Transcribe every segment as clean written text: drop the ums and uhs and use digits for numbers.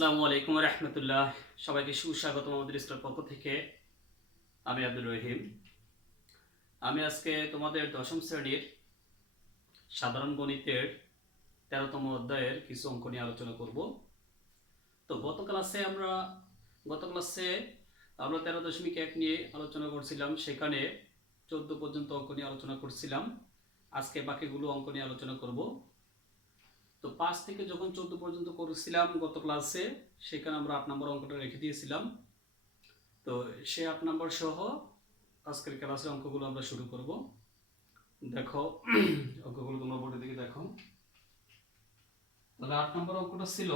আসসালামু আলাইকুম রহমতুল্লাহ। সবাইকে সুস্বাগতম আমাদের স্কুলের পক্ষ থেকে। আমি আব্দুর রহিম। আমি আজকে তোমাদের দশম শ্রেণীর সাধারণ গণিতের 13তম অধ্যায়ের কিছু অঙ্ক নিয়ে আলোচনা করব। তো গত ক্লাসে আমরা 13.1 নিয়ে আলোচনা করছিলাম, সেখানে 14 পর্যন্ত অঙ্ক নিয়ে আলোচনা করছিলাম। আজকে বাকিগুলো অঙ্ক নিয়ে আলোচনা করব। তো 5 থেকে যখন 14 পর্যন্ত করেছিলাম গত ক্লাসে, সেখানে আমরা 8 নম্বর অঙ্কটা রেখে দিয়েছিলাম। তো সে 8 নম্বর সহ আজকের ক্লাসের অঙ্কগুলো আমরা শুরু করব। দেখো অঙ্কগুলো তোমরা বোর্ডের দিকে দেখো। তাহলে 8 নম্বর অঙ্কটা ছিল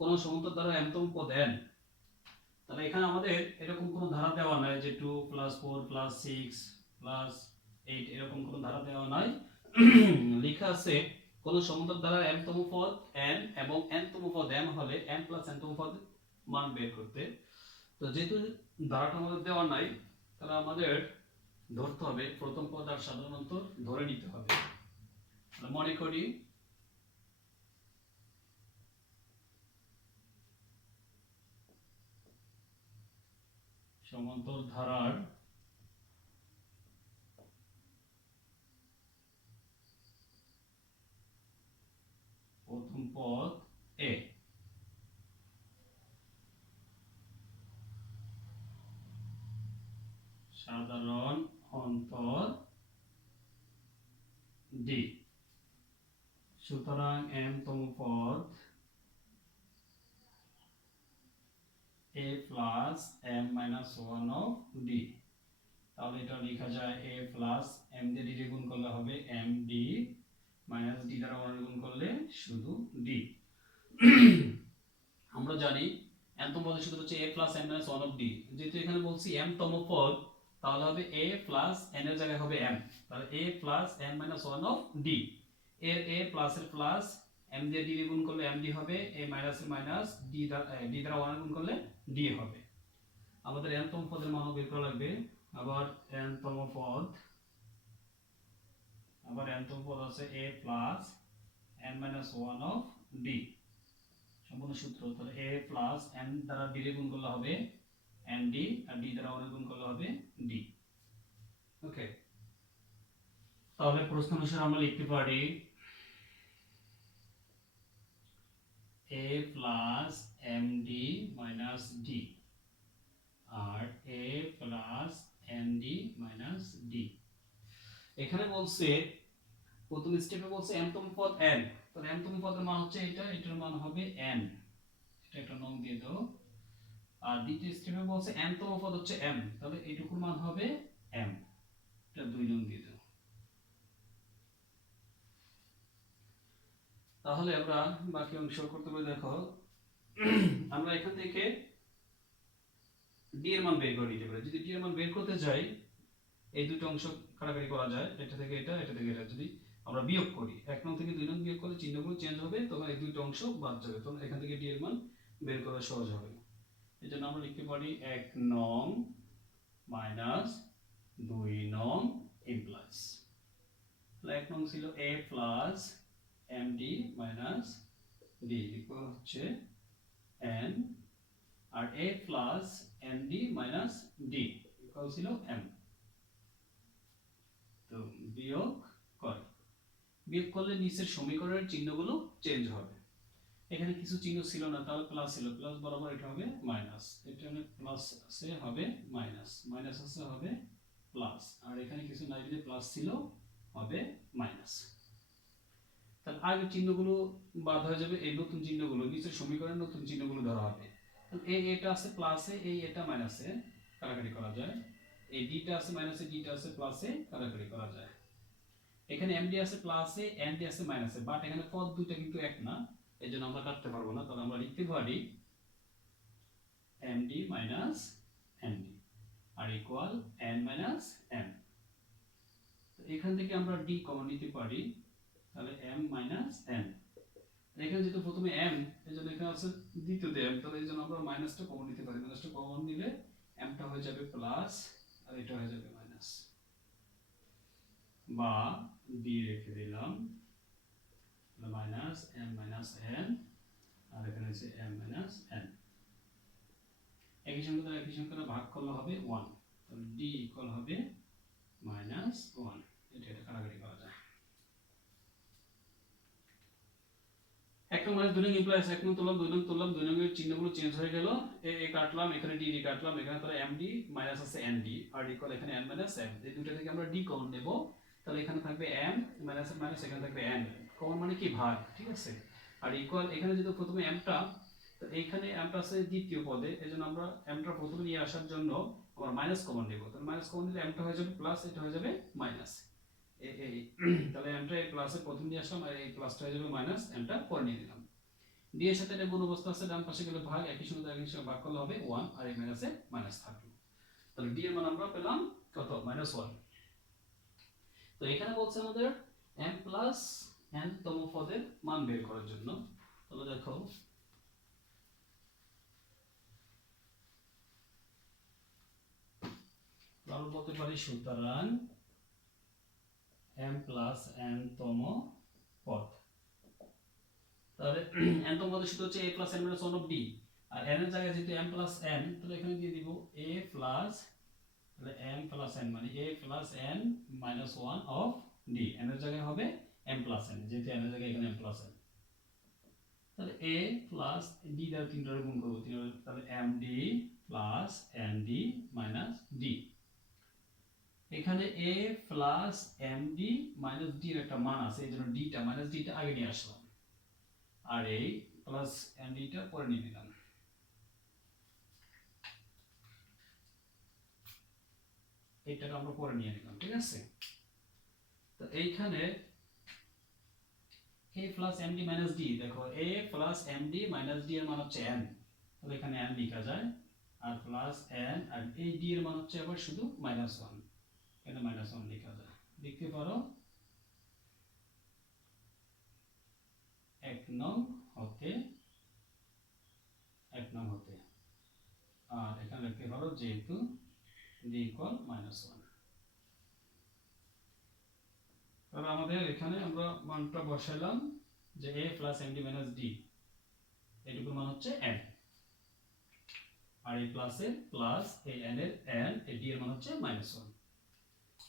কোন সমন্তর দ্বারা m তম পদ n। তাহলে এখানে আমাদের এরকম কোনো ধারা দেওয়া নাই যে 2 + 4 + 6 + 8 এরকম কোনো ধারা দেওয়া নাই। লেখা আছে কোন সমন্তর দ্বারা m তম পদ n এবং n তম পদ m হলে m + n তম পদ মান বের করতে। তো যেহেতু ধারাটা আমাদের দেওয়া নাই, তাহলে আমাদের ধরতে হবে প্রথম পদ আর সাধারণ অন্তর ধরে নিতে হবে। মনে করি সমান্তর ধারার প্রথম পদ a, সাধারণ অন্তর d। সুতরাং m-তম পদ a plus m minus 1 of d। তাহলে এটা লেখা যায় a plus m দিয়ে d গুণ করলে হবে md minus d দ্বারা 1 গুণ করলে শুধু d। আমরা জানি m-তম পদের সূত্র হচ্ছে a plus m minus 1 of d। যেহেতু এখানে বলছি m-তম পদ, তাহলে হবে a plus n এর জায়গায় হবে m। তাহলে a plus m minus 1 of d। এর a plus এর প্লাস m দিয়ে d গুণ করলে md হবে, a minus এর মাইনাস d দ্বারা 1 গুণ করলে d হবে। আমাদের n-তম পদের মান বের করা লাগবে। আবার n-তম পদ আছে a plus n minus 1 of d। সম্পূর্ণ সূত্র, তাহলে a plus n দ্বারা d গুণ করলে হবে nd, আর d দ্বারা 1 গুণ করলে হবে d। ওকে, তাহলে প্রশ্ন অনুসারে আমরা লিখতে পারি a plus md minus d R a plus nd minus d। এখানে বলছে প্রথম স্টেপে বলছে m-তম পদ n, তাহলে m-তম পদের মান হচ্ছে এটা, এটার মান হবে n, এটা একটা নং দিয়ে দাও। আর দ্বিতীয় স্টেপে বলছে n-তম পদ হচ্ছে m, তাহলে এইটুকুর মান হবে m, এটা 2 নং দিয়ে দাও। তাহলে আমরা বাকি অংশ করতে পারি। দেখো আমরা এখান থেকে d এর মান বের করে নিতে পারি। যদি d এর মান বের করতে যাই, এই দুটো অংশ কাটাকাটি করা যায়, এটা থেকে এটা, এটা থেকে এটা। যদি আমরা বিয়োগ করি, 1 নং থেকে 2 নং বিয়োগ করলে চিহ্নগুলো চেঞ্জ হবে, তখন এই দুটো অংশ বাদ যাবে, তখন এখান থেকে d এর মান বের করা সহজ হবে। এজন্য আমরা লিখতে পারি 1 নং মাইনাস 2 নং ইমপ্লাইজ। তাহলে 1 নং ছিল a plus md minus d equal হচ্ছে n, আর a plus md minus d equal ছিল m। তো বিয়োগ করলে নিচের সমীকরণের চিহ্নগুলো চেঞ্জ হবে। এখানে কিছু চিহ্ন ছিল না, তাহলে প্লাস ছিল, প্লাস বরাবর এটা হবে মাইনাস, এখানে প্লাস আছে হবে মাইনাস, মাইনাস আছে হবে প্লাস, আর এখানে কিছু নাই যদি প্লাস ছিল হবে মাইনাস। তাহলে আগের চিহ্নগুলো বাদ হয়ে যাবে, এই নতুন চিহ্নগুলো নিচের সমীকরণের নতুন চিহ্নগুলো ধরা হবে। এই এটা আছে প্লাসে, এই এটা মাইনাসে, কাটাকাটি করা যায়। এই ডিটা আছে মাইনাসে, ডিটা আছে প্লাসে, কাটাকাটি করা যায়। এখানে md আছে প্লাসে, nd আছে মাইনাসে, বাট এখানে পদ দুটো কিন্তু এক না, এজন্য আমরা কাটতে পারবো না। তাহলে আমরা লিখতে পারি md মাইনাস nd আর ইকুয়াল n মাইনাস m। তো এখান থেকে আমরা d কমন নিতে পারি, তাহলে m মাইনাস n। এখানে যেহেতু প্রথমে m, এজন্য এখানে আছে দ্বিতীয়তে m, তাহলে এজন্য আমরা মাইনাসটা কমন নিতে পারি। মাইনাসটা কমন নিলে এমটা হয়ে যাবে প্লাস আর এটা হয়ে যাবে মাইনাস, বা ডি রেখে দিলাম মাইনাস এম মাইনাস এন, আর এখানে হচ্ছে এম মাইনাস এন। একই সংখ্যা দ্বারা একই সংখ্যা ভাগ করলে হবে 1, তাহলে ডি ইকুয়াল হবে মাইনাস 1। এটা কাটাকাটি করা যায়। এক নং মানে 2 নং ইমপ্লাইজ 1 নং তুললাম 2 নং তুললাম, 2 নং এর চিহ্নগুলো চেঞ্জ হয়ে গেল। এ কাটলাম, এখানে ডি কাটলাম, এখানে তাহলে এমডি মাইনাস আছে এনডি, আর ইকুয়াল এখানে এন মাইনাস এম। এই দুটো থেকে আমরা ডি কমন নেব, তাহলে এখানে থাকবে এম মাইনাস মাইনাস, এখানে থাকবে এন। কমন মানে কি ভাগ, ঠিক আছে। আর ইকুয়াল এখানে যেহেতু প্রথমে এমটা, তো এইখানে এমটা আছে দ্বিতীয় পদে, এজন্য আমরা এমটা প্রথমে নিয়ে আসার জন্য আমরা মাইনাস কমন নেব। তাহলে মাইনাস কমন দিলে এমটা হয়ে যাবে প্লাস, এটা হয়ে যাবে মাইনাস। এই তাহলে এমটা এই প্লাসে প্রথম নিয়ে আসলাম, আর এই প্লাসটা হয়ে যাবে মাইনাস, এমটা পরে নিয়ে দিলাম। ডি এর সাথে এটা গুণ অবস্থা আছে, ডান পাশে গেলে ভাগ, একই সঙ্গে একই সঙ্গে ভাগ করলে হবে 1, আর এই মাইনাসে মাইনাস থাকলো। তাহলে ডি এর মান আমরা পেলাম কত, -1। তো এখানে বলছে আমাদের m প্লাস n তম পদের মান বের করার জন্য। তাহলে দেখো আমরা বলতে পারি সুতরাং m প্লাস n তম পদ। তাহলে n তম পদের সূত্র হচ্ছে a plus n minus 1 of d, আর n এর জায়গায় যেহেতু m প্লাস n, তাহলে এখানে দিয়ে দিব a প্লাস, তাহলে m প্লাস n মানে a plus n minus 1 of d, n এর জায়গায় হবে m প্লাস n, যেহেতু n এর জায়গায় এখানে m প্লাস n। তাহলে a প্লাস d দ্বারা 3 গুণ করব, তাহলে md plus nd minus d। এখানে a plus md minus d এর একটা মান আছে, এই জন্য d টা মাইনাস d টা আগে নিয়ে আসলাম, আর এই প্লাস nd টা পরে নিয়ে নিলাম। এইটাকে আমরা পরে নিয়ে নিলাম, ঠিক আছে। তো এইখানে a plus md minus d, দেখো a plus md minus d এর মান হচ্ছে n, তাহলে এখানে n লেখা যায়, আর প্লাস n, আর এই d এর মান হচ্ছে আবার শুধু -1, এখানে -1 লেখা যায়। লিখতে পারো 1 নং হতে, আর এখানে লিখতে পারো যেহেতু d ইকুয়াল -1। তাহলে আমাদের এখানে আমরা মানটা বসাইলাম যে a plus md minus d, এটুকুর মান হচ্ছে n, আর এই প্লাসের প্লাস, এই n এর n, এই d এর মান হচ্ছে -1।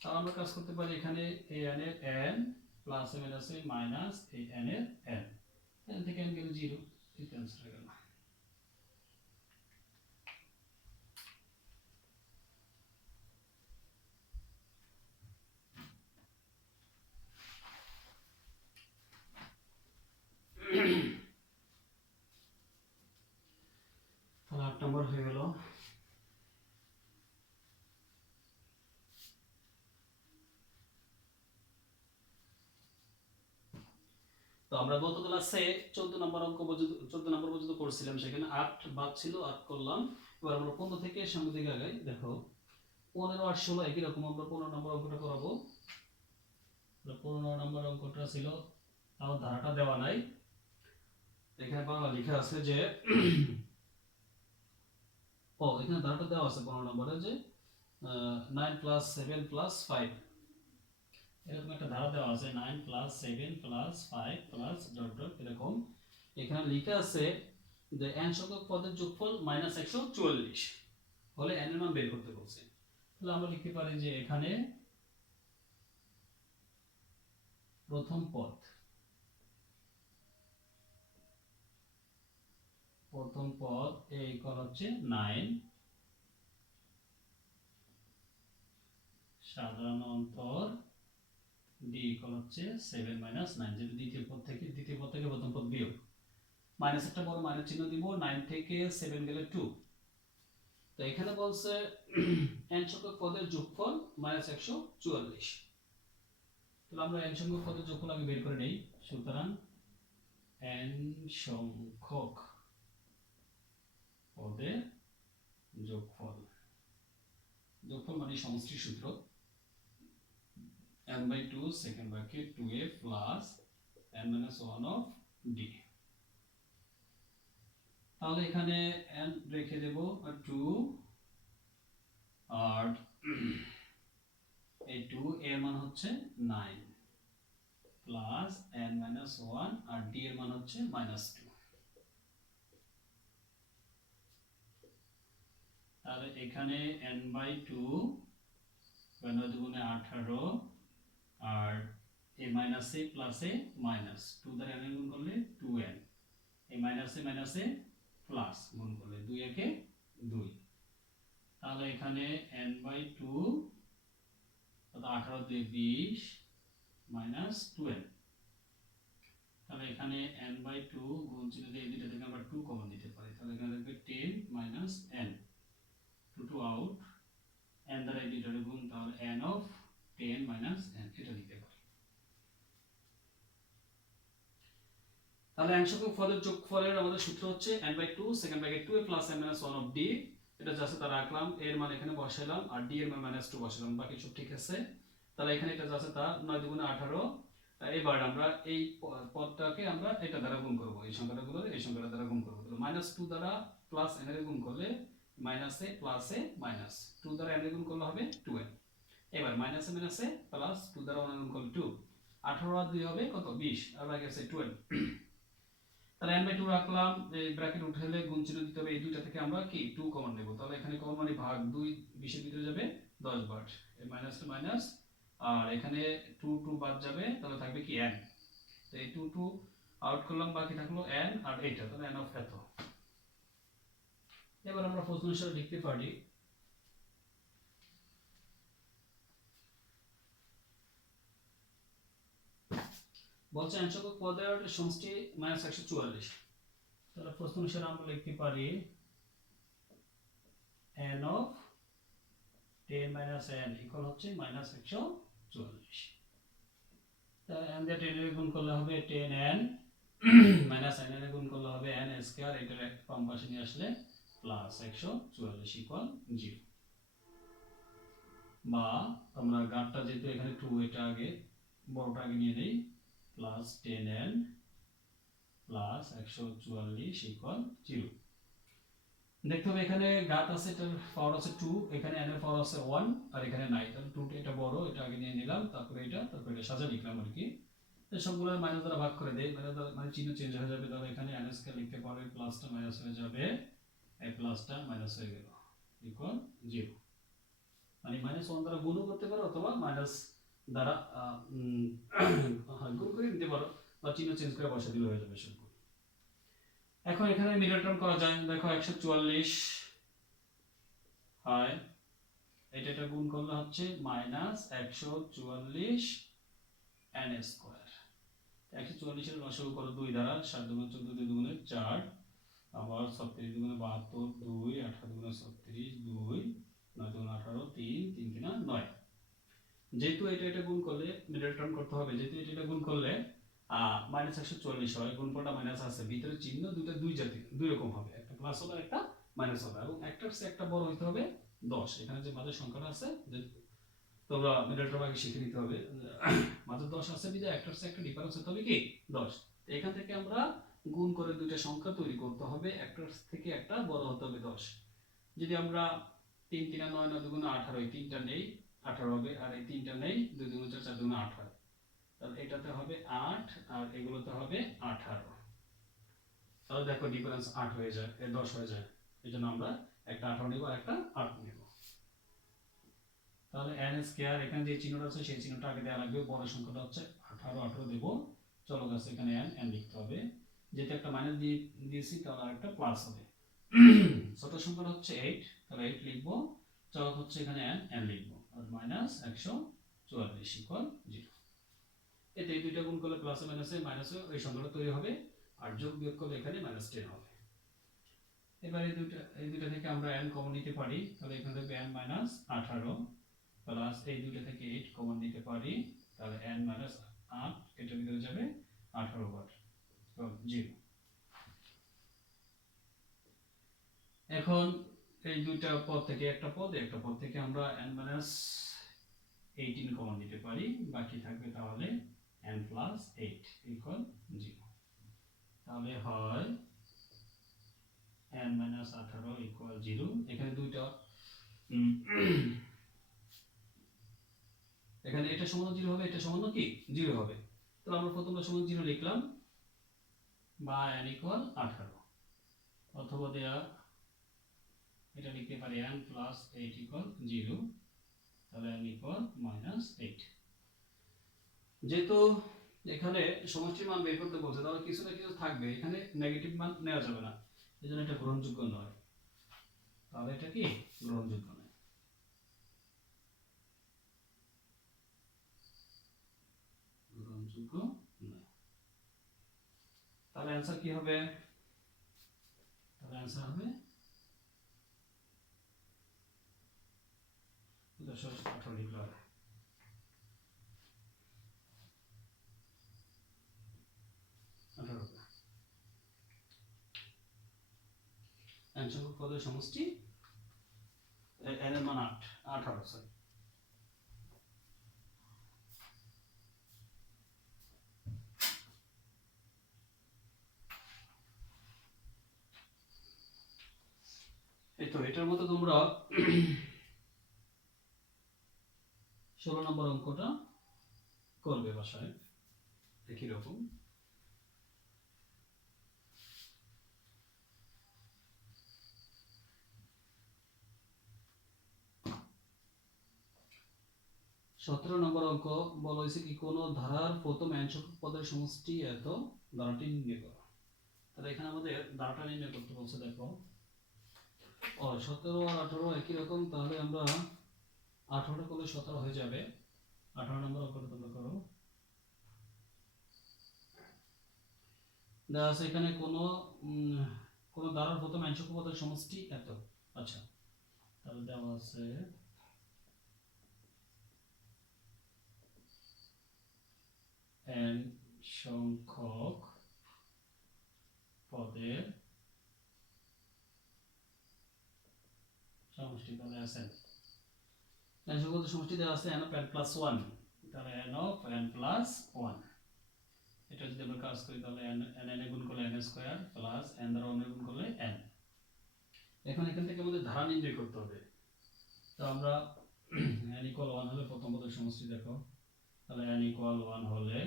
তাহলে আমরা কাজ করতে পারি, এখানে এই n এর n প্লাস এ মাইনাসে মাইনাস এই n এর n, n থেকে n গেলে 0, এই ক্যান্সেল হয়ে গেল। তাহলে 8 নম্বর হয়ে গেল। তো আমরা গত ক্লাসে 14 নম্বর অঙ্ক পর্যন্ত 14 নম্বর পর্যন্ত করছিলাম, সেখানে 8 বাদ ছিল, 8 করলাম। এবার আমরা 15 থেকে সামনের দিকে আগাই। দেখো 15 আর 16 একই রকম, আমরা 15 নম্বর অঙ্কটা করাবো। 15 নম্বর অঙ্কটা ছিল, তাও ধারাটা দেওয়া নাই, এখানে বাংলা লেখা আছে যে ও এখানে ধারাটা দেওয়া আছে 15 নম্বরে যে 9 প্লাস 7 প্লাস 5, এরকম একটা ধারা দেওয়া আছে 9 plus 7 plus 5 plus dot dot এরকম। এখানে লেখা আছে যে n সংখ্যক পদের যোগফল -144 হলে n এর মান বের করতে বলছে। তাহলে আমরা লিখতে পারি যে এখানে প্রথম পদ a ইকুয়াল হচ্ছে 9, সাধারণ অন্তর d ইকুয়াল হচ্ছে 7 9, যেহেতু দ্বিতীয় পদ থেকে প্রথম পদ বিয়োগ, মাইনাস একটা বড় মাইনাস চিহ্ন দিব, 9 থেকে 7 গেলে 2। তো এখানে বলছে n সংখ্যক পদের যোগফল -144। তাহলে আমরা n সংখ্যক পদের যোগফল আগে বের করে নেই। সুতরাং n সংখ্যক পদের যোগফল মানে সমষ্টি সূত্র n/2 second bracket 2a plus n - 1 of d। তাহলে এখানে n রেখে দেব 2 আর এই 2 এর মান হচ্ছে 9 প্লাস n মাইনাস 1 আর d এর মান হচ্ছে -2। তাহলে এখানে n/2 9 দুগুণে 18 আর a minus a plus a minus 2 দ্বারা n গুণ করলে 2n, এই মাইনাস এ প্লাস গুণ করলে 2 একে 2। তাহলে এখানে n/2 অর্থাৎ 18 দিয়ে 20 মাইনাস 2n। তাহলে এখানে n/2 গুণ চিহ্ন দিয়ে এই দুটো থেকে আমরা 2 কমন নিতে পারি, তাহলে এখানে থাকবে 10 মাইনাস n, 2 আউট, n দ্বারা এই দুটো গুণ, তাহলে n অফ 10 মাইনাস n এটা লিখতে পারি। তাহলে n সংখ্যক ফলের যোগফলের আমাদের সূত্র হচ্ছে n/2 second bracket 2a plus n minus 1 of d, এটা যা আছে তা রাখলাম, এর মান এখানে বসাইলাম আর d এর মান -2 বসাইলাম, বাকি সব ঠিক আছে। তাহলে এখানে এটা যা আছে তা 9 দুগুণে 18। এবার আমরা এই পদটাকে আমরা এটা দ্বারা গুণ করব, এই সংখ্যাটাগুলো এই সংখ্যাটা দ্বারা গুণ করব। তাহলে -2 দ্বারা প্লাস n এর গুণ করলে minus a plus a minus 2 দ্বারা n এর গুণ করলে হবে 2n। এবার মাইনাস a প্লাস 2 দ্বারা 1 এর গুণ করলে 2, 18 আর 2 হবে কত 20, আর বাকি আছে 12। তাহলে n/2 রাখলাম, এই ব্র্যাকেট উঠালে গুণ চিহ্ন দিতে হবে, এই দুইটা থেকে আমরা কি 2 কমন নেব, তাহলে এখানে কমন মানে ভাগ 2 20 এর ভিতরে যাবে 10 বার, এই মাইনাস টু মাইনাস, আর এখানে 2 বাদ যাবে, তাহলে থাকবে কি n। তো এই 2 আউট করলাম, বাকি থাকলো n আর এইটা, তাহলে n অফ এত। এবার আমরা প্রশ্ন অনুসারে লিখতে পারি বলছে n সংখ্যক পদের সমষ্টি -144। তাহলে প্রশ্ন অনুসারে আমরা লিখতে পারি n of 10 minus n equal হচ্ছে -144। তাহলে n দিয়ে 10 এর গুণ করলে হবে 10n মাইনাস n এর গুণ করলে হবে n স্কয়ার, এটার বাম পাশে নিয়ে আসলে প্লাস 144 ইকুয়াল 0। বা আমরা গাঢ়টা যেহেতু এখানে 2, এটা আগে বড়টা আগে নিয়ে নেই, প্লাস 10n প্লাস 144 ইকুয়াল 0। দেখতে হবে এখানে ঘাত আছে, এটার পাওয়ার আছে 2, এখানে n এর পাওয়ার আছে 1 আর এখানে নাই, তাহলে 2 এটা বড়, এটা আগে নিয়ে নিলাম, তারপরে এটা সাজা লিখলাম আর কি। এই সবগুলো মাইনাস দ্বারা ভাগ করে দেই, মাইনাস দ্বারা মানে চিহ্ন চেঞ্জ হয়ে যাবে, তাহলে এখানে n স্কয়ার লিখতে পারবে, প্লাসটা মাইনাস হয়ে যাবে, এই প্লাসটা মাইনাস হয়ে গেল ইকুয়াল 0। মানে -1 দ্বারা গুণও করতে পারো অথবা মাইনাস দ্বারা গুণ করে দিতে পারো, বা চিহ্ন চেঞ্জ করে বসা দিলে হয়ে যাবে সবগুলো। এখন এখানে মিডল টার্ম করা যায়, দেখো 144 হয়, এটা গুণ করলে হচ্ছে -144 n স্কয়ার। 144 এর লসাগু করো 2 দ্বারা, 7 দুগুণে 14, 2 দুগুণে 4, আবার 36 দুগুণে 72, 2 18 দুগুণে 36, 2 9 দুগুণে 18, 3 3 কিনা 9। যেহেতু এটা গুণ করলে মিডল টার্ম করতে হবে, যেহেতু এটা গুণ করলে -144 হয়, গুণফলটা মাইনাস আছে, ভিতরে চিহ্ন দুটো দুই রকম হবে, একটা প্লাস হবে একটা মাইনাস হবে, এবং একটার চেয়ে একটা বড় হতে হবে 10। এখানে যে মাঝের সংখ্যাটা আছে, যে তোমরা মিডল টার্ম আগে শিখে নিতে হবে, মাঝে 10 আছে বিধায় একটার চেয়ে একটা ডিফারেন্স হতে হবে কি 10। এখান থেকে আমরা গুণ করে দুইটা সংখ্যা তৈরি করতে হবে, একটার থেকে একটা বড় হতে হবে 10। যদি আমরা 3 3 9 9 দুগুণে 18, এই তিনটা নেই 18 হবে, আর এই তিনটা নেই 2 দুগুণে 4 4 দুগুণে 18, তাহলে এটাতে হবে 8 আর এগুলোতে হবে 18। তাহলে দেখো ডিফারেন্স 8 হয়ে যায়, 10 হয়ে যায়, এজন্য আমরা একটা 18 নেব আর একটা 8 নেব। তাহলে n স্কয়ার, এখানে যে চিহ্নটা আছে সেই চিহ্নটা আগে দেওয়া লাগবে, বড় সংখ্যাটা হচ্ছে 18 18 দেব, চলক আছে এখানে n লিখতে হবে, যেটা একটা মাইনাস দিয়েছি তাহলে আরেকটা প্লাস হবে। ছোট সংখ্যাটা হচ্ছে 8, তাহলে 8 লিখব, চলক হচ্ছে এখানে n লিখব, আর -144 ইকুয়াল 0। এতে এই দুইটা গুণ করলে প্লাসে মাইনাসে মাইনাসে ওই সংখ্যাটা তৈরি হবে, আর যোগ বিয়োগ করলে এখানে -10 হবে। এবার এই দুইটা থেকে আমরা n কমন নিতে পারি, তাহলে এখানে থাকবে n -18 প্লাস এই দুইটা থেকে 8 কমন নিতে পারি, তাহলে n - 8 এটার ভিতরে যাবে 18 বার, তো 0। এখন এই দুইটা পদ থেকে একটা পদ থেকে আমরা n-18 কমন নিতে পারি, বাকি থাকবে তাহলে n + 8 ইকুয়াল 0। তাহলে হয় n - 18 ইকুয়াল 0। এখানে দুইটা এখানে এটা সমান 0 হবে, এটা সমান কি 0 হবে। তো আমরা প্রথমটা সমান 0 লিখলাম, বা n ইকুয়াল 18, অথবা দেয়া এটা লিখতে পারি n প্লাস 8 ইকুয়াল 0, তাহলে n ইকুয়াল -8। যেহেতু এখানে সমষ্টির মান বের করতে বলছে, তাহলে কিছু না কিছু থাকবে, এখানে নেগেটিভ মান নেওয়া যাবে না, এজন্য এটা গ্রহণযোগ্য নয়। তাহলে এটা কি গ্রহণযোগ্য নয়। গ্রহণযোগ্য নয়। তাহলে অ্যান্সার কি হবে? তাহলে অ্যান্সার হবে 18 লিখলে হবে। n সংখ্যক পদের সমষ্টি, n এর মান 18, সরি। এই তো এটার মতো তোমরা 16 নম্বর অঙ্কটা করবে বাসায় একই রকম। সতেরো নম্বর অঙ্ক বলা হয়েছে কি, কোন ধারার প্রথম n সংখ্যক পদের সমষ্টি এত, ধারাটি নির্ণয় করো। তাহলে এখানে আমাদের ধারাটা নির্ণয় করতে বলছে। দেখো 17 আর 18 একই রকম, তাহলে আমরা 18 করলে 17 হয়ে যাবে। 18 নম্বর অঙ্কটা তোমরা করো। দেখা আছে এখানে কোন ধারার প্রথম n সংখ্যক পদের সমষ্টি এত। আচ্ছা, তাহলে দেওয়া আছে n সংখ্যক পদের সমষ্টি, তাহলে আছে n সংখ্যক পদের সমষ্টি দেওয়া আছে n of n plus 1, তাহলে n of n plus 1। এটা যদি আমরা কাজ করি তাহলে n এ গুণ করলে n স্কয়ার প্লাস n দ্বারা 1 গুণ করলে n। এখন এখান থেকে আমাদের ধারা নির্ণয় করতে হবে। তো আমরা n ইকুয়াল 1 হলে প্রথম পদের সমষ্টি দেখো, তাহলে n ইকুয়াল 1 হলে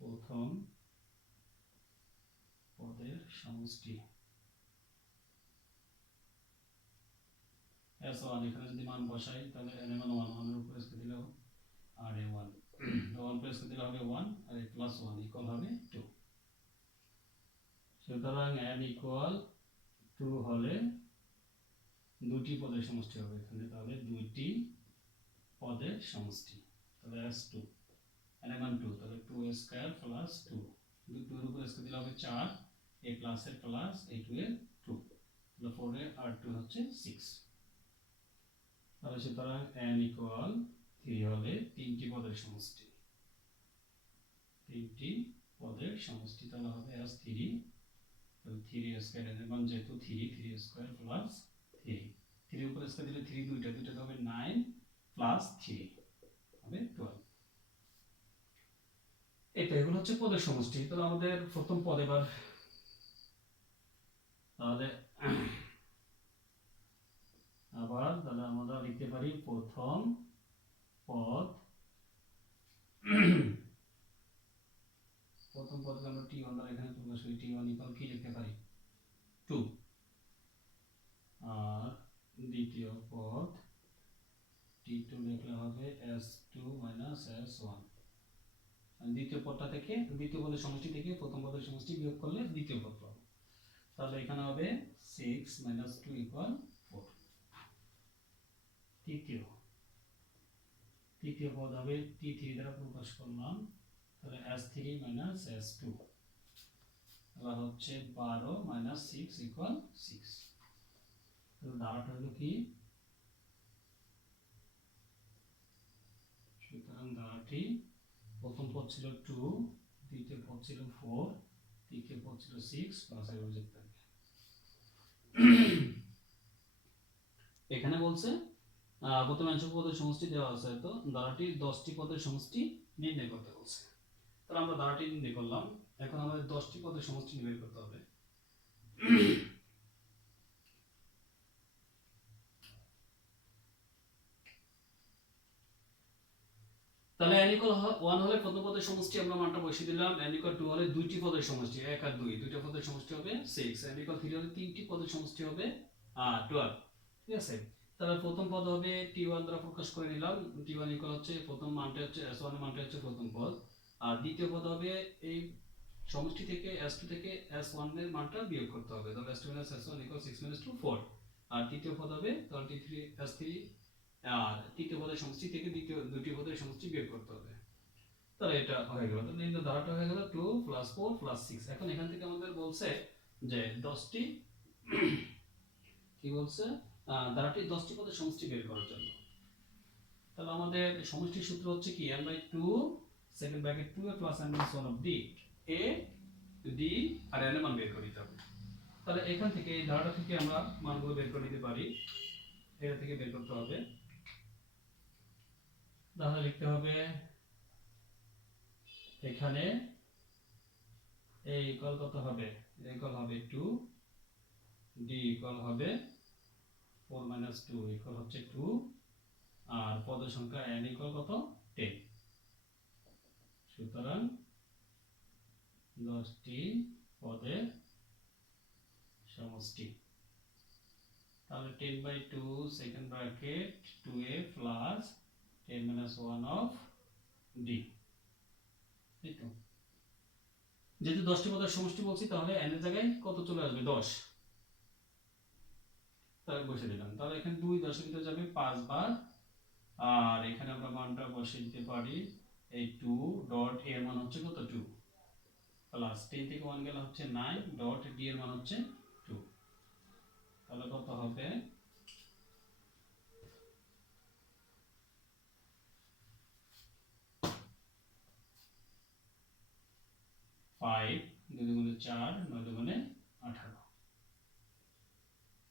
প্রথম পদের সমষ্টি s1। এখানে যদি মান বসাই তাহলে n এর মান 1, 1 এর উপরে স্কয়ার দিলেও আর এ 1, তো 1 প্লাস করে দিলে হবে 1 আর a প্লাস 1 ইকুয়াল হবে 2। সুতরাং n ইকুয়াল 2 হলে দুটি পদের সমষ্টি হবে এখানে, তাহলে দুইটি পদের সমষ্টি, তাহলে s2, n এর মান 2, তাহলে 2 স্কয়ার প্লাস 2, 2 এর উপরে স্কয়ার দিলে হবে 4, a প্লাস এর প্লাস a 2 এর 2, তাহলে 4 এর আর 2 হচ্ছে 6। তাহলে সুতরাং n ইকুয়াল 3 হলে তিনটি পদের সমষ্টি, তিনটি পদের সমষ্টি, তাহলে হবে s3, তাহলে 3 স্কয়ার, এর মান যেহেতু 3 স্কয়ার প্লাস 3, 3 উপরে স্কয়ার দিলে 3 দুইটা হবে 9 প্লাস 3 হবে 12। এটা এগুলো হচ্ছে পদের সমষ্টি। তাহলে আমাদের প্রথম পদ এবার, তাহলে তাহলে আমরা লিখতে পারি প্রথম পদ, প্রথম পদকে আমরা t1 দ্বারা এখানে প্রকাশ করি, t1 ইকুয়াল কি লিখতে পারি 2, আর দ্বিতীয় পদ t2 লিখলে হবে s2 s1। দ্বিতীয় পদটা থেকে, দ্বিতীয় পদের সমষ্টি থেকে প্রথম পদের সমষ্টি বিয়োগ করলে দ্বিতীয় পদ পাবো, তাহলে এখানে হবে 6 2 ইকুয়াল 4। তৃতীয় পদ হবে t3 দ্বারা প্রকাশ করলাম, তাহলে s3 s2, এবার হচ্ছে 12 6 ইকুয়াল 6। তাহলে ধারাটা হলো কি, সুতরাং ধারাটি প্রথম পদ ছিল 2, দ্বিতীয় পদ ছিল 4, তৃতীয় পদ ছিল 6 প্লাস এর যোগ থাকবে। এখানে বলছে প্রথম n সংখ্যক পদের সমষ্টি দেওয়া আছে, তো ধারাটি 10টি পদের সমষ্টি নির্ণয় করতে বলছে। তাহলে আমরা ধারাটি নির্ণয় করলাম, এখন আমাদের 10টি পদের সমষ্টি নির্ণয় করতে হবে। তাহলে n ইকুয়াল 1 হলে প্রথম পদের সমষ্টি আমরা মানটা বসিয়ে দিলাম, n ইকুয়াল 2 হলে দুইটি পদের সমষ্টি 1 আর 2 দুইটা পদের সমষ্টি হবে 6, n ইকুয়াল 3 হলে তিনটি পদের সমষ্টি হবে 12। ঠিক আছে, তাহলে প্রথম পদ হবে t1 দ্বারা প্রকাশ করে নিলাম, t1 ইকুয়াল হচ্ছে প্রথম মানটা হচ্ছে s1 এর মানটা হচ্ছে প্রথম পদ, আর দ্বিতীয় পদ হবে এই সমষ্টি থেকে s2 থেকে s1 এর মানটা বিয়োগ করতে হবে, তাহলে s2 s1 6 2 4, আর তৃতীয় পদ হবে তাহলে t3 s3, আর তৃতীয় পদের সমষ্টি থেকে দ্বিতীয় দুটি পদের সমষ্টি বিয়োগ করতে হবে। তাহলে এটা হয়ে গেল, তাহলে এই ধারাটা হয়ে গেল 2 + 4 + 6। এখন এখান থেকে আমাদের বলছে যে 10টি কি বলছে, ধারাটি 10টি পদের সমষ্টি বের করার জন্য। তাহলে আমাদের সমষ্টির সূত্র হচ্ছে কি n/2 second bracket 2a + n-1 of d, a d আর n এর মান বের করে নিতে হবে। তাহলে এখান থেকে এই ধারাটা থেকে আমরা মানগুলো বের করে নিতে পারি, এটা থেকে বের করতে হবে। তাহলে লিখতে হবে এখানে a ইকুয়াল কত হবে, a ইকুয়াল হবে 2, d ইকুয়াল হবে 4 - 2 ইকুয়াল হচ্ছে 2, আর পদের সংখ্যা n ইকুয়াল কত 10। সুতরাং 10টি পদের সমষ্টি, তাহলে 10/2 second bracket 2a + 10 - 1 of d। এই তো, যেহেতু 10টি পদের সমষ্টি বলছি তাহলে n এর জায়গায় কত চলে আসবে 10, তাহলে বসে দিলাম। তাহলে এখানে 2 10 ভিতরে যাবে 5 বার, আর এখানে আমরা মানটা বসিয়ে দিতে পারি এই 2 ডট a এর মান হচ্ছে কত 2, প্লাস 10 থেকে 1 গেলে হচ্ছে 9 ডট d এর মান হচ্ছে 2, তাহলে কত হবে 5 2 দুগুণে 4 9 দুগুণে 18,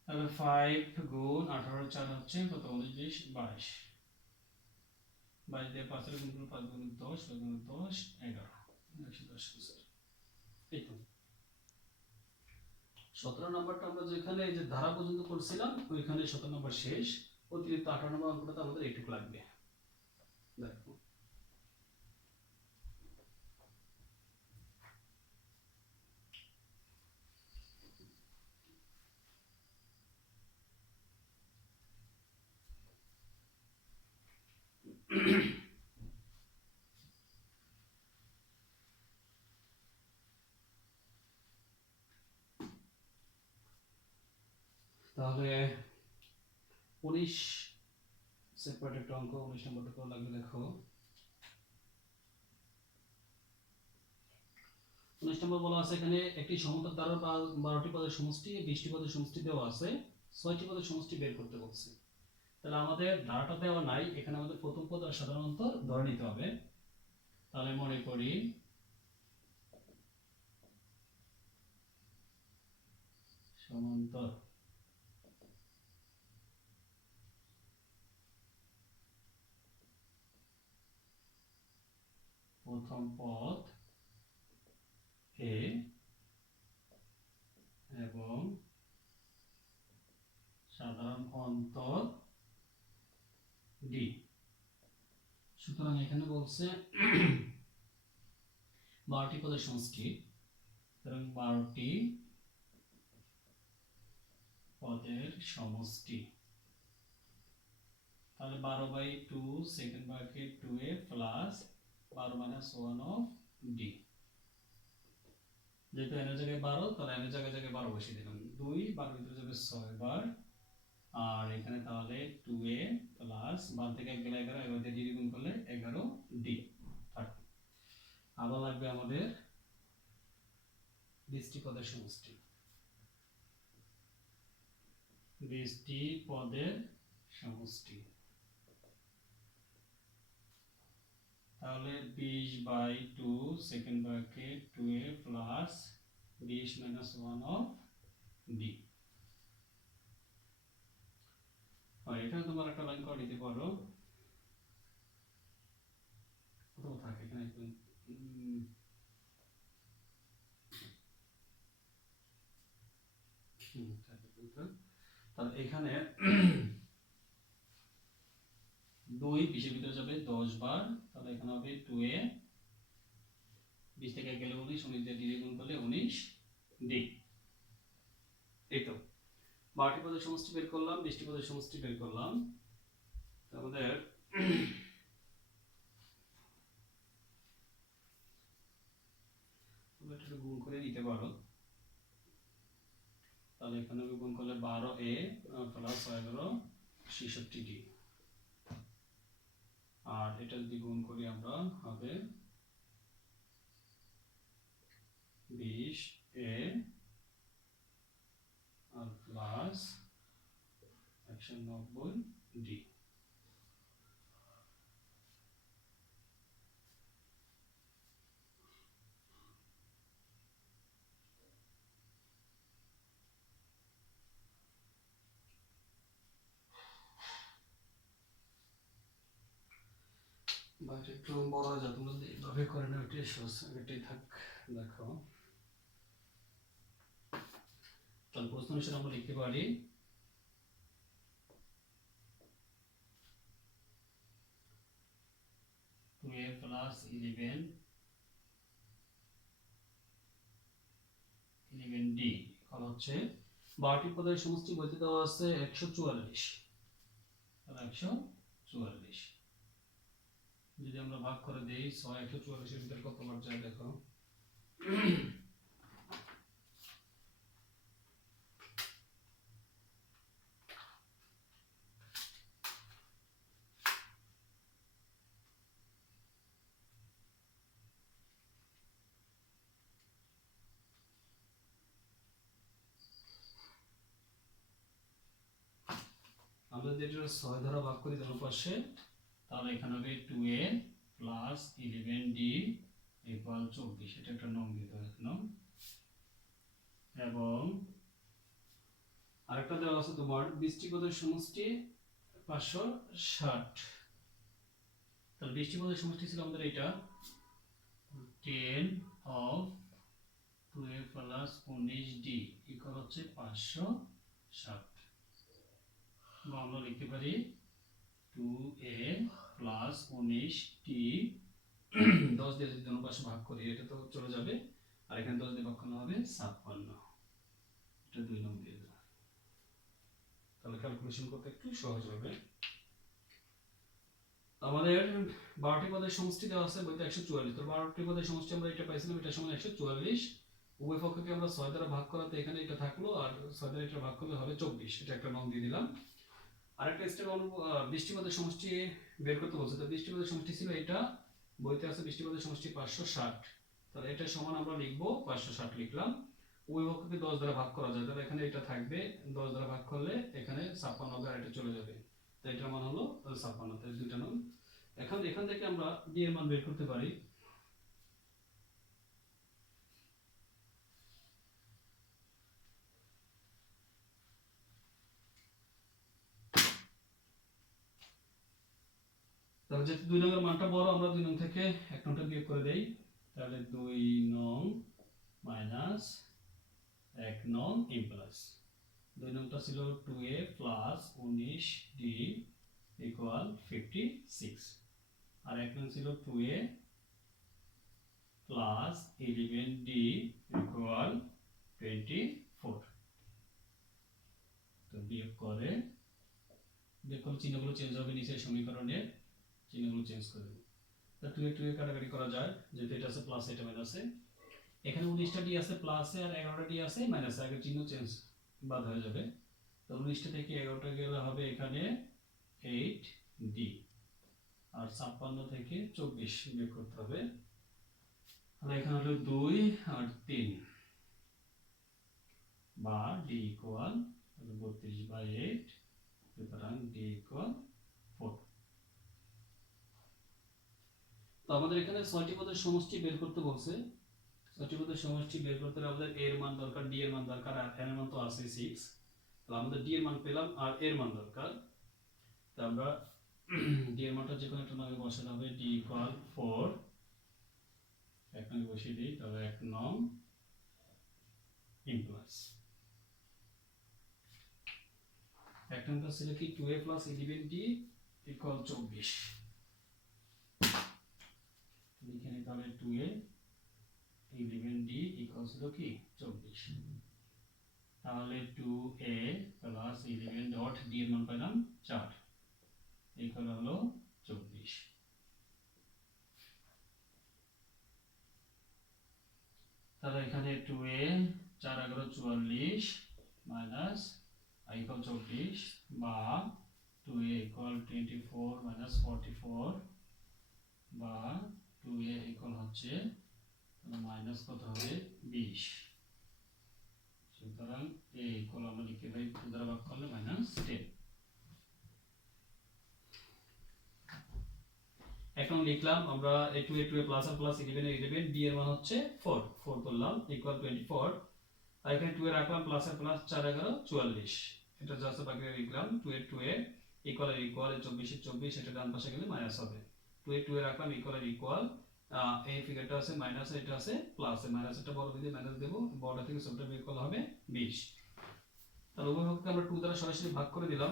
তাহলে 5 গুণ 18 4 হচ্ছে কত 19 20 22 দিয়ে 5 এর গুণ করলে 5 গুণ 10 5 গুণ 10 11 110 স্যার। এই তো 17 নম্বরটা আমরা যেখানে এই যে ধারা পর্যন্ত করছিলাম ওইখানে 17 নম্বর শেষ, অতিরিক্ত 18 নম্বর অঙ্কটা আমাদের এইটুকু লাগবে। দেখো তাহলে 19 সেপারেট একটা অঙ্ক 19 নম্বরটা কোন লাগবে দেখো। 19 নম্বর বলা আছে এখানে একটি সমতল ধারার 12টি পদের সমষ্টি 20টি পদের সমষ্টি দেওয়া আছে, 6টি পদের সমষ্টি বের করতে বলছে। তাহলে আমাদের ধারাটা দেওয়া নাই, এখানে আমাদের প্রথম পদ আর সাধারণত ধরে নিতে হবে। তাহলে মনে করি সমান্তর প্রথম পদ a এবং সাধারণ অন্তর d। সুতরাং এখানে বলছে 12টি পদের সমষ্টি, সুতরাং 12টি পদের সমষ্টি, তাহলে 12/2 second bracket 2a plus 12 - 1 of d। যেহেতু n এর জায়গায় 12 তাহলে n এর জায়গায় 12 বসিয়ে দিলাম, 2 12 ভিতরে যাবে 6 বার, আর এখানে তাহলে 2a প্লাস 12 থেকে 1 গেলে 11 11 দিয়ে d গুণ করলে 11d থাকবে। আবার লাগবে আমাদের 20টি পদের সমষ্টি, 20টি পদের সমষ্টি, তাহলে 20/2 second bracket 2a plus 20 - 1 of d। এখানে তোমরা একটা লাইন করে নিতে পারো, কোথাও থাকে এখানে তাহলে এখানে 2 20 এর ভিতরে যাবে 10 বার, তাহলে এখানে হবে 2a, 20 থেকে গেলে 19, 19 দিয়ে d গুণ করলে 19d। এই তো 12টি পদের সমষ্টি বের করলাম, 20টি পদের সমষ্টি বের করলাম। আমাদের এটা গুণ করে নিতে পারো, তাহলে এখানে গুণ করলে 12a প্লাস 66d, আর এটা যদি গুণ করি আমরা হবে 20a R plus 190d। But একটু বড় হয়ে যায়, তোমরা যদি এইভাবে করে না ওইটাই সহজ, এটাই থাক। দেখো তাহলে প্রশ্ন অনুসারে আমরা লিখতে পারি 2a প্লাস 11d ইকুয়াল হচ্ছে 12টি পদের সমষ্টি বলতে দেওয়া আছে 144, তাহলে 144 যদি আমরা ভাগ করে দেই 6 144 এর ভিতরে কতবার যায় দেখো। আমরা যদি এটা 6 দ্বারা ভাগ করি ডান পাশে, তাহলে এখানে হবে 2a প্লাস 11d ইকুয়াল 24, এটা একটা নং দিতে হবে নং। এবং আরেকটা দেওয়া আছে তোমার 20টি পদের সমষ্টি 560, তাহলে 20টি পদের সমষ্টি ছিল আমাদের এটা 10 of 2a plus 19d equal হচ্ছে 560, বা আমরা লিখতে পারি 2a প্লাস 19d 10 দিয়ে যদি দুটো পাশে ভাগ করি এটা তো চলে যাবে, আর এখানে 10 দিয়ে ভাগ করলে হবে 56, এটা 2 নং দিয়ে দাও, তাহলে ক্যালকুলেশন করতে একটু সহজ হবে। আমাদের 12টি পদের সমষ্টি দেওয়া আছে বলতে 144, তো 12টি পদের সমষ্টি আমরা এটা পাইছিলাম, এটা সমান 144, উভয় পক্ষকে আমরা 6 দ্বারা ভাগ করাতে এখানে এটা থাকলো, আর 6 দ্বারা এটা ভাগ করলে হবে 24, এটা একটা নং দিয়ে দিলাম। আরেকটা স্টেপ 20টি পদের সমষ্টি বের করতে বলছে, তো 20টি পদের সমষ্টি ছিল এটা বইতে আছে 20টি পদের সমষ্টি 560, তাহলে এটা সমান আমরা লিখবো 560 লিখলাম, উভয় পক্ষকে 10 দ্বারা ভাগ করা যায়, তাহলে এখানে এটা থাকবে 10 দ্বারা ভাগ করলে এখানে 56 হবে, আর এটা চলে যাবে, তো এটার মান হলো 56, তাহলে দুইটা নং। এখন এখান থেকে আমরা ডি এর মান বের করতে পারি। তাহলে যেহেতু 2 নং এর মানটা বড়, আমরা 2 নং থেকে 1 নংটা বিয়োগ করে দেই, তাহলে 2 নং মাইনাস 1 নং প্লাস 2 নংটা ছিল 2a প্লাস 19d ইকুয়াল 56, আর 1 নং ছিল 2a প্লাস 11d ইকুয়াল 24, তো বিয়োগ করে চিহ্নগুলো চেঞ্জ হবে, নিচের সমীকরণে চিহ্নগুলো চেঞ্জ করে দেব, তো 2 এ 2 এ কাটাকাটি করা যায়, যেহেতু এটা আছে প্লাস এটা মাইনাসে, এখানে 19টা ডি আছে প্লাসে আর 11টা ডি আছে মাইনাসে, আগে চিহ্ন চেঞ্জ বাদ হয়ে যাবে, তো 19টা থেকে 11টা গেলে হবে এখানে 8d, আর 56 থেকে 24 বিয়োগ করতে হবে, তাহলে এখানে হলো 2 আর 3, বা d ইকুয়াল 32/8, সুতরাং d ইকুয়াল 4। তো আমাদের এখানে 6টি পদের সমষ্টি বের করতে বলছে, 6টি পদের সমষ্টি বের করতে হলে আমাদের a এর মান দরকার, d এর মান দরকার, আর n এর মান তো আছে 6, তাহলে আমাদের d এর মান পেলাম আর এর মান দরকার, তো আমরা d এর মানটা যে কোনো একটা নামে বসাতে হবে, d ইকুয়াল 4, এক নং বসিয়ে দিই, তাহলে 1 নং প্লাস 1 নংটা ছিল কি 2a প্লাস 11d ইকুয়াল 24, এখানে তাহলে 2a 11d ইকুয়ালস হলো কি 24। তাহলে 2a প্লাস 11 ডট d এর মান পেলাম 4 ইকুয়াল হলো 24। তাহলে এখানে 2a 4 11 44 মাইনাস i ইকুয়াল 24 বা 2a ইকুয়াল 24 মাইনাস 44 বা 2a ইকুয়াল হচ্ছে মাইনাস কত হবে 20। সুতরাং a ইকুয়াল আমরা লিখতে পারি 2 দ্বারা ভাগ করলে মাইনাস 10। এখন লিখলাম আমরা a 2 প্লাস আর প্লাস 11 d এর মান হচ্ছে 4 4 করলাম ইকুয়াল 24। আর এখানে 2 এ রাখলাম প্লাস আর প্লাস 4 11 44 এটা জাস্ট বাকি লিখলাম 2 ইকুয়াল 24 24 এটা ডান পাশে গেলে মাইনাস হবে। 2 এ রাখলাম ইকুয়াল এই ফিগারটা আছে মাইনাস এটা আছে প্লাস এ মাইনাস এটা বড় দিয়ে মাইনাস দেব বড় থেকে ছোটটা বের করলে হবে 20। তাহলে উভয়পক্ষকে আমরা 2 দ্বারা সরাসরি ভাগ করে দিলাম।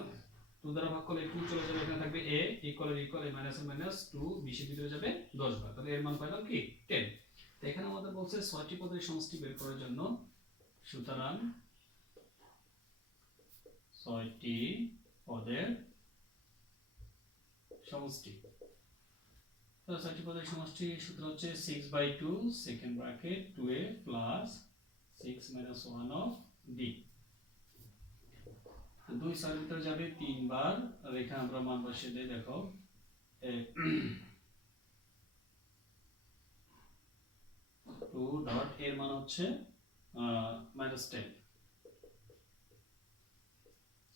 2 দ্বারা ভাগ করলে 2 চলে যাবে এখানে থাকবে a equal A minus minus 2 20 এর ভিতরে যাবে 10 বার তাহলে এর মান পাইলাম কি 10। তো এখানে আমাদের বলছে 6টি পদের সমষ্টি বের করার জন্য সুতরাং 6টি পদের সমষ্টি। তো 6টি পদের সমষ্টি সূত্র হচ্ছে 6/2 second bracket 2a plus 6 minus 1 of d। 2 6 এর ভিতরে যাবে 3 বার আর এখানে আমরা মান বসিয়ে দেই দেখো 2 ডট এর মান হচ্ছে -10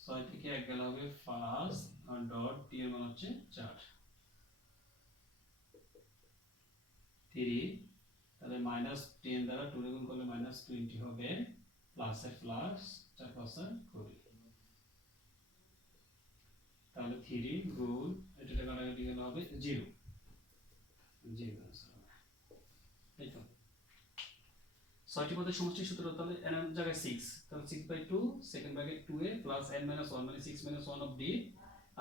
6 থেকে 1 গেলে হবে 5 আর ডট d এর মান হচ্ছে 4 3 তাহলে -10 দ্বারা 2 গুণ করলে -20 হবে প্লাস এর প্লাস 4 5 20 তাহলে 3 গুণ এটা কাটাকাটি গেলে হবে 0 এই তো 6টি পদের সমষ্টির সূত্র তাহলে n এর জায়গায় 6 তাহলে 6/2 second bracket 2a plus n 1 মানে 6 1 of d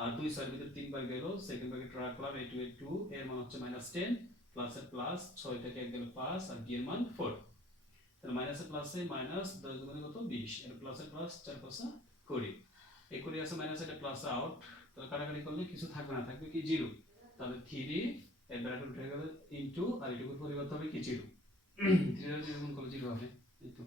আর 2 6 এর ভিতরে 3 বার গেল সেকেন্ড ব্র্যাকেট রাখলাম a 2 এর মান হচ্ছে -10 প্লাস এর প্লাস 6 থেকে 1 গেল 5 আর d এর মান 4 তাহলে মাইনাস এর প্লাসে মাইনাস 10 দুগুণে কত 20 এর প্লাস 4 5 20 এই 20 আছে মাইনাস এটা প্লাস আউট তাহলে কাটাকাটি করলে কিছু থাকবে না থাকবে কি 0 তাহলে 3 এর ব্র্যাকেট উঠে গেল ইনটু আর এটুকুর পরিবর্তে হবে কি 0 3 এর 0 গুণ করলে 0 হবে এই তো।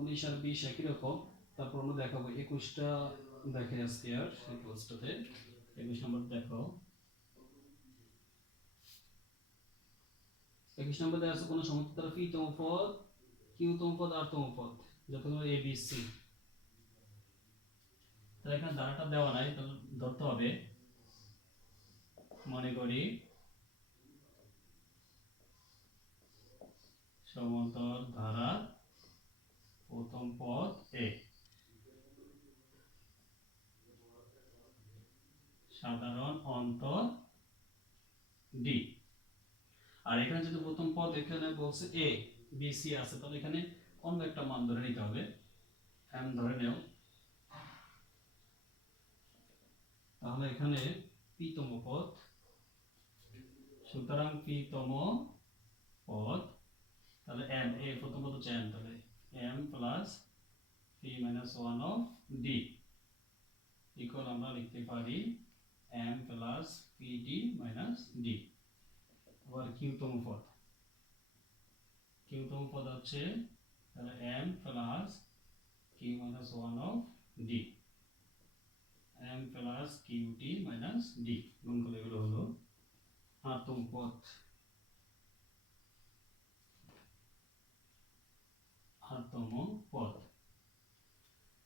উনিশ আর 20 একই রকম তারপর আমরা দেখাবো 21টা দেখে আজকে আর এই পোস্টটাতে 21 নম্বর দেখো 21 নম্বর দেওয়া আছে কোন সমস্ত দ্বারা পি তম পদ কিউ তম পদ আর তম পদ যখন এ বি সি তাহলে এখানে দ্বারাটা দেওয়া নাই তাহলে ধরতে হবে মনে করি সমান্তর ধারা প্রথম পদ এ সাধারণ অন্তর ডি আর এখানে যদি প্রথম পদ এখানে বলছে এ বি সি আছে তাহলে এখানে অন্য একটা মান ধরে নিতে হবে এম ধরে নেও তাহলে এখানে পি তম পদ সুতরাং পি তম পদ তাহলে এম এ প্রথম পদ হচ্ছে এম তাহলে M plus P minus 1 of D equal আমরা লিখতে পারি M plus P D minus D আবার কিউ তম পদ হচ্ছে তাহলে M plus Q minus 1 of D M plus Q T minus D গুণ করলে এগুলো হলো আরতম পদ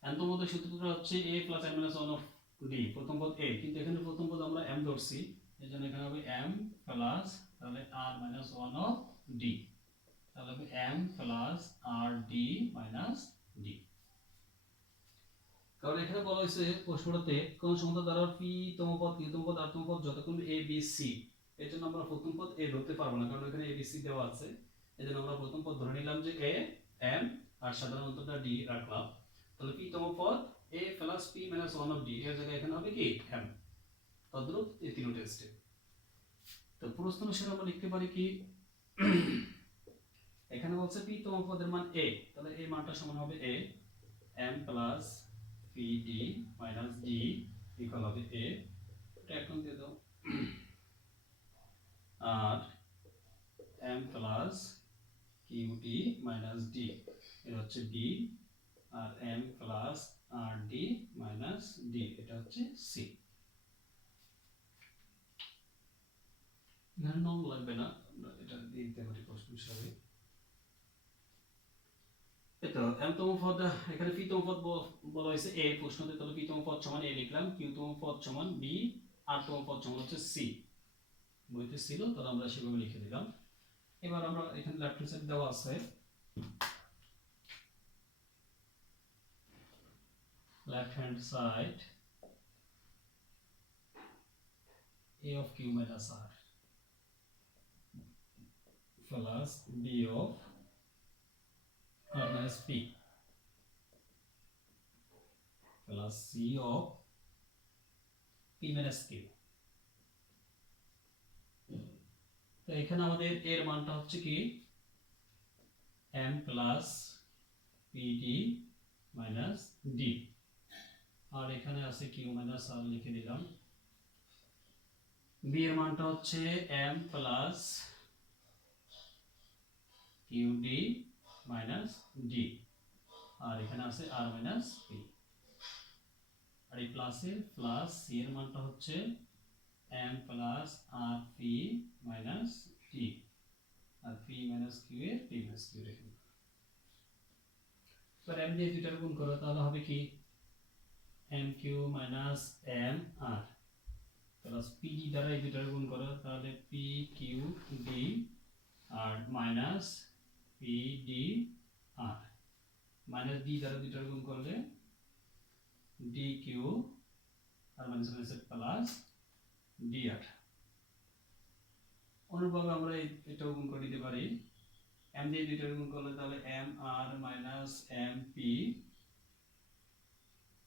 এনতম পদের সূত্রটা হচ্ছে a plus n minus 1 of d প্রথম পদ a কিন্তু এখানে প্রথম পদ আমরা m ধরছি এই জন্য এখানে হবে m প্লাস তাহলে r মাইনাস 1 অফ d, তাহলে হবে m plus r d minus d। কারণ এখানে বলা হয়েছে প্রশ্নটাতে কোন সমতা দ্বারা p তম পদ q তম পদ r তম পদ যতক্ষণ a b c, এর জন্য আমরা প্রথম পদ a ধরতে পারবো না, কারণ এখানে a b c দেওয়া আছে। এই জন্য আমরা প্রথম পদ ধরে নিলাম যে a m আর সাধারণ অন্তরটা d রাখলাম। তাহলে p তম পদ a plus p minus 1 of d, এর জায়গায় এখানে হবে কি m। তদ্রূপ এই তিনটে স্টেপ। তো প্রশ্ন অনুসারে আমরা লিখতে পারি কি, এখানে বলছে p তম পদের মান a, তাহলে এই মানটা সমান হবে a m plus pd minus d equal হবে a, এটা এখন দিয়ে দাও, আর m plus qd minus d এটা হচ্ছে d, আর m plus rd minus d এটা হচ্ছে c। এখানে নং লাগবে না, আমরা এটা দিয়ে দিতে পারি প্রশ্ন হিসাবে। এতো m তম পদ, এখানে p তম পদ বলা হয়েছে a প্রশ্নতে, তাহলে p তম পদ সমান a লিখলাম, q তম পদ সমান b, r তম পদ সমান হচ্ছে c, বইতে ছিল, তাহলে আমরা সেভাবে লিখে দিলাম। এবার আমরা এখানে লেফট হ্যান্ড সাইড দেওয়া আছে, left hand side a of q minus r plus b of r minus p plus c of p minus q। তো এখানে আমাদের এর মানটা হচ্ছে কি m plus pd minus d, আর এখানে আছে q মাইনাস r লিখে দিলাম। b এর মানটা হচ্ছে m plus qd minus d, আর এখানে আছে r মাইনাস p, আর এই প্লাসের প্লাস c এর মানটা হচ্ছে m plus rp minus d, আর p মাইনাস q এর p মাইনাস q রেখে। এবার m দিয়ে দুইটার গুণ করো, তাহলে হবে কি mq minus mr plus pd দ্বারা এই দুইটার গুণ করো, তাহলে pqd আর মাইনাস pdr, মাইনাস d দ্বারা দুইটার গুণ করলে dq আর মাইনাস মাইনাস প্লাস dr। অনুরূপভাবে আমরা এটাও গুণ করে দিতে পারি, m দিয়ে দুইটার গুণ করলে তাহলে mr মাইনাস mp,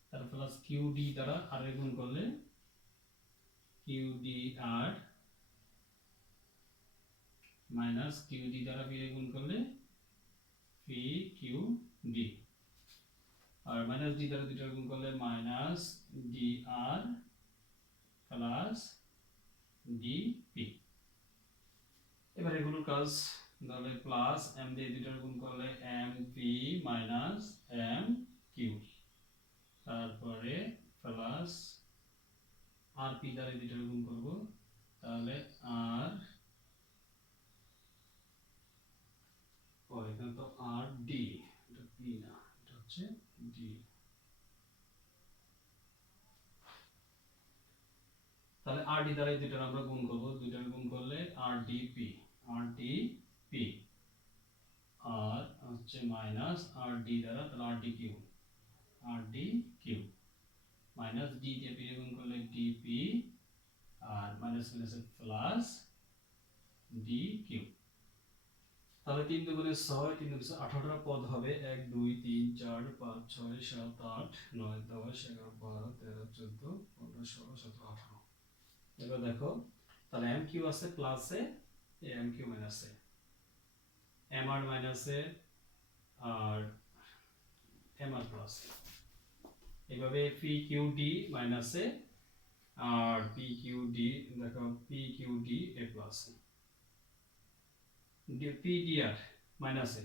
তার প্লাস qd দ্বারা r এর গুণ করলে qdr মাইনাস qd দ্বারা p এর গুণ করলে pqd, আর মাইনাস d দ্বারা দুইটার গুণ করলে মাইনাস dr প্লাস dp। এবার এগুলোর কাজ, তাহলে প্লাস m দিয়ে দুইটার গুণ করলে mp মাইনাস mq, তারপরে প্লাস rp দ্বারা দুইটার গুণ করব, তাহলে r, ও এখানে তো rd, এটা p না, এটা হচ্ছে d, তাহলে rd দ্বারা দুইটার আমরা গুণ করব, দুইটার গুণ করলে rdp, rdp, আর হচ্ছে মাইনাস rd দ্বারা তাহলে rdq, rdq মাইনাস d দিয়ে p গুণ করলে dp, আর মাইনাস মাইনাস প্লাস dq। তাহলে 3 দুগুণে 6, 3 দুগুণে 18টা পদ হবে, 1 2 3 4 5 6 7 8 9 10 11 12 13 14 15 16 17 18। এবার দেখো, তাহলে mq আছে প্লাসে, mq মাইনাসে, mr মাইনাসে, আর mr প্লাসে, এইভাবে pqd মাইনাসে আর pqd, দেখো pqd এ প্লাসে, pdr মাইনাসে,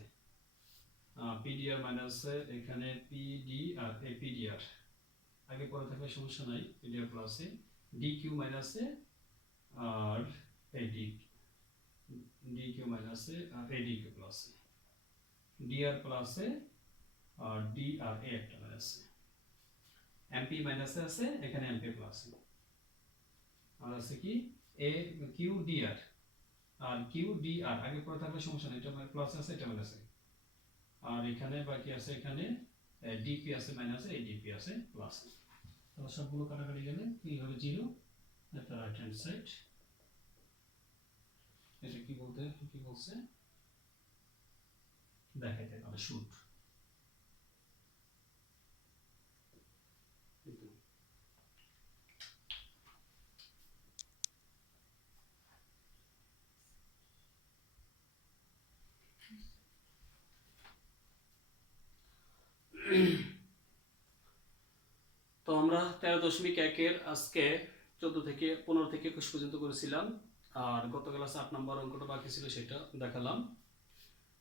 pdr মাইনাসে, এখানে pd আর pdr আগে পরে থাকলে সমস্যা নাই, pdr প্লাসে, dq মাইনাসে আর dq মাইনাসে আর adq প্লাসে, dr প্লাসে আর dr এ একটা মাইনাসে, mp মাইনাসে আছে, এখানে mp প্লাসে, আর আছে কি এ কিউ ডি আর, আর কিউ ডি আর আগে পরে থাকলে সমস্যা নেই, এটা মানে প্লাস আছে এটা মাইনাস আছে, আর এখানে বাকি আছে এখানে ডিপি আছে মাইনাস, এই ডিপি আছে প্লাস। তাহলে সবগুলো কাটাকাটি গেলে কি হবে 0, এটা রাইট হ্যান্ড সাইড। এটা কি বলছে দেখাইতে পারে শুট। তো আমরা 13.1 আজকে 14 থেকে 15 থেকে 21 পর্যন্ত করেছিলাম, আর গত ক্লাসে 8 নম্বর অঙ্কটা বাকি ছিল সেটা দেখালাম।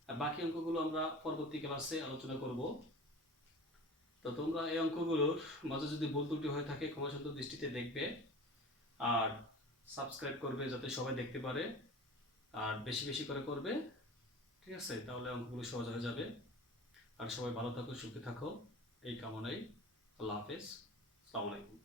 আর বাকি অঙ্কগুলো আমরা পরবর্তী ক্লাসে আলোচনা করব। তো তোমরা এই অঙ্কগুলোর মাঝে যদি ভুল ত্রুটি হয়ে থাকে ক্ষমাসুন্দর দৃষ্টিতে দেখবে, আর সাবস্ক্রাইব করবে যাতে সবাই দেখতে পারে, আর বেশি বেশি করে করবে, ঠিক আছে? তাহলে অঙ্কগুলো সহজ হয়ে যাবে। আর সবাই ভালো থাকো, সুখে থাকো, এই কামনাই। আল্লাহ হাফেজ, আসসালামু আলাইকুম।